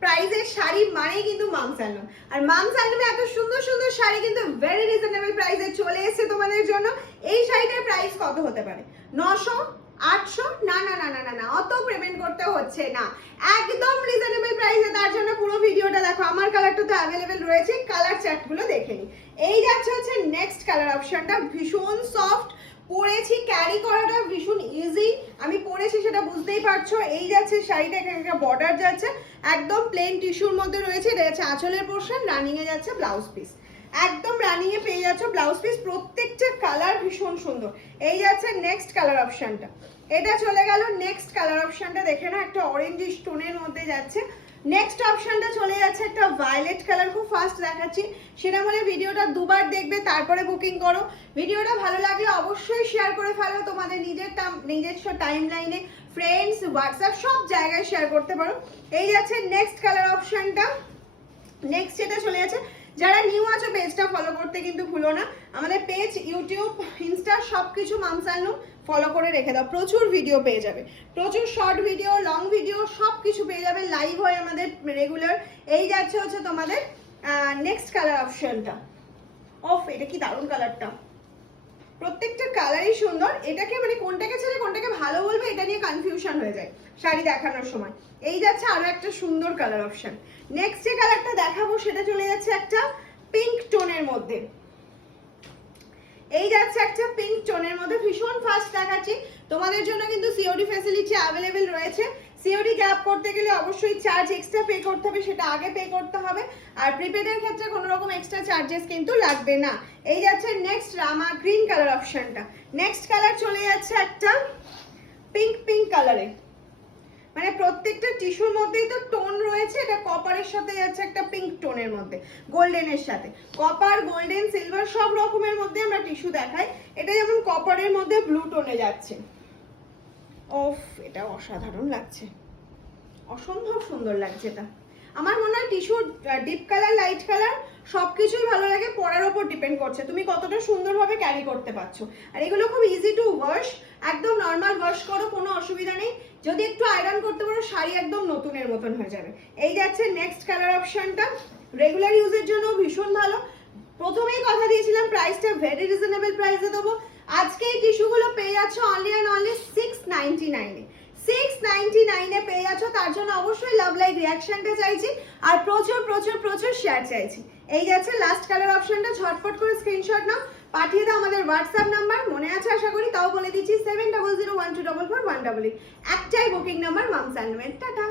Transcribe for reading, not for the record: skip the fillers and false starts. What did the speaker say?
প্রাইসের শাড়ি মানেই কিন্তু মামস হ্যান্ডলুম। আর মামস হ্যান্ডলুমে এত সুন্দর সুন্দর শাড়ি কিন্তু ভেরি রিজনেবল প্রাইসে চলে এসেছে তোমাদের জন্য। এই শাড়িটার প্রাইস কত হতে পারে? 900, 800? না না না না না না, অত পেমেন্ট করতে হচ্ছে না, একদম রিজনেবল প্রাইসে। তার জন্য পুরো ভিডিওটা দেখো। আমার কালারটা তো অ্যাভেলেবেল রয়েছে, কালার চার্টগুলো দেখে নিই। এই যাচ্ছে হচ্ছে নেক্সট কালার অপশনটা, ভীষণ সফট, পরেছি ক্যারি করাটা ভীষণ ইজি, আমি পরেছি সেটা বুঝতেই পারছো। এই যাচ্ছে শাড়িটা, এখানে একটা বর্ডার যাচ্ছে, একদম প্লেন টিস্যুর মধ্যে রয়েছে। এটা যাচ্ছে আঁচলের পোর্শন, রানিং এ যাচ্ছে ব্লাউজ পিস, একদম রানিং এ পেয়ে যাচ্ছ ব্লাউজ পিস। প্রত্যেকটা কালার ভীষণ সুন্দর। এই যাচ্ছে নেক্সট কালার অপশনটা, এটা চলে গেল। নেক্সট কালার অপশনটা দেখে না, একটা অরেঞ্জ স্টোনের মধ্যে যাচ্ছে। নেক্সট অপশনটা চলে যাচ্ছে একটা ভায়োলেট কালার, খুব ফাস্ট দেখাচ্ছি, সেটা বলে ভিডিওটা দুবার দেখবে তারপরে বুকিং করো। ভিডিওটা ভালো লাগলে অবশ্যই শেয়ার করে ফেলো তোমাদের নিজস্ব টাইম লাইনে, ফ্রেন্ডস, হোয়াটসঅ্যাপ সব জায়গায় শেয়ার করতে পারো। এই যাচ্ছে নেক্সট কালার অপশনটা। নেক্সট যেটা চলে যাচ্ছে, যারা নিউ আছো পেজটা ফলো করতে কিন্তু ভুলো না। আমাদের পেজ, ইউটিউব, ইনস্টা সবকিছু মামস হ্যান্ডলুম ফলো করে রেখে দাও, প্রচুর ভিডিও পেয়ে যাবে, প্রচুর শর্ট ভিডিও, লং ভিডিও সব কিছু পেয়ে যাবে, লাইভ হয় আমাদের রেগুলার। এই যাচ্ছে হচ্ছে তোমাদের নেক্সট কালার অপশনটা। অফ, এটা কি দারুণ কালারটা, প্রত্যেকটা কালারই সুন্দর। এটাকে মানে কোনটাকে ছেড়ে কোনটাকে ভালো বলবে এটা নিয়ে কনফিউশন হয়ে যায় শাড়ি দেখানোর সময়। এই যাচ্ছে আরো একটা সুন্দর কালার অপশন। নেক্সট যে কালারটা দেখাবো সেটা চলে যাচ্ছে একটা পিঙ্ক টোনের মধ্যে। এই যাচ্ছে একটা পিঙ্ক টোনের মধ্যে, ভীষণ ফাস্ট দেখাচ্ছি তোমাদের জন্য, কিন্তু সিওডি ফ্যাসিলিটি অ্যাভেলেবেল রয়েছে। সিওডি গ্যাপ করতে গেলে অবশ্যই চার্জ এক্সট্রা পে করতে হবে, সেটা আগে পে করতে হবে। আর প্রিপেডের ক্ষেত্রে কোনো রকম এক্সট্রা চার্জেস কিন্তু লাগবে না। এই যাচ্ছে নেক্সট রামা গ্রিন কালার অপশনটা। নেক্সট কালার চলে যাচ্ছে একটা পিঙ্ক কালারে, মানে প্রত্যেকটা টিস্যুর মধ্যেই তো টোন রয়েছে। এটা কপারের সাথে যাচ্ছে একটা পিঙ্ক টোনের মধ্যে, গোল্ডেনের সাথে। কপার, গোল্ডেন, সিলভার সব রকমের মধ্যে আমরা টিস্যু দেখাই। এটা যেমন কপারের মধ্যে ব্লু টোনে যাচ্ছে। ওফ, এটা অসাধারণ লাগছে, অসম্ভব সুন্দর লাগছে। এটা আমার মনে হয় tissue deep colour, light colour সবকিছুই ভালো লাগে, পরার ওপর ডিপেন্ড করছে তুমি কতটা সুন্দরভাবে ক্যারি করতে পারছো। আর এগুলো খুব ইজি টু ওয়াশ, একদম নর্মাল ওয়াশ করো, কোনো অসুবিধা নেই। যদি একটু আয়রন করতে পারো শাড়ি একদম নতুনের মতন হয়ে যাবে। এই যাচ্ছে নেক্সট কালার অপশনটা, রেগুলার ইউজের জন্য ভীষণ ভালো। প্রথমেই কথা দিয়েছিলাম প্রাইসটা ভেরি রিজনেবল প্রাইসে দেবো। আজকে এই টিস্যুগুলো পেয়ে যাচ্ছ অনলি অ্যান্ড অনলি 699 এ, 699 এ পেয়ে যাচ্ছ। তার জন্য অবশ্যই লাভ লাইক রিয়াকশনটা চাইছি, আর প্রচুর প্রচুর প্রচুর শেয়ার চাইছি। এই যাচ্ছে লাস্ট কালার অপশনটা, ঝটপট করে স্ক্রিনশট নাও, পাঠিয়ে দাও আমাদের হোয়াটসঅ্যাপ নাম্বার, মনে আছে আশা করি, তাও বলে দিচ্ছি 7001244188। একটাই বুকিং নাম্বার মামস হ্যান্ডলুমের। টাটা।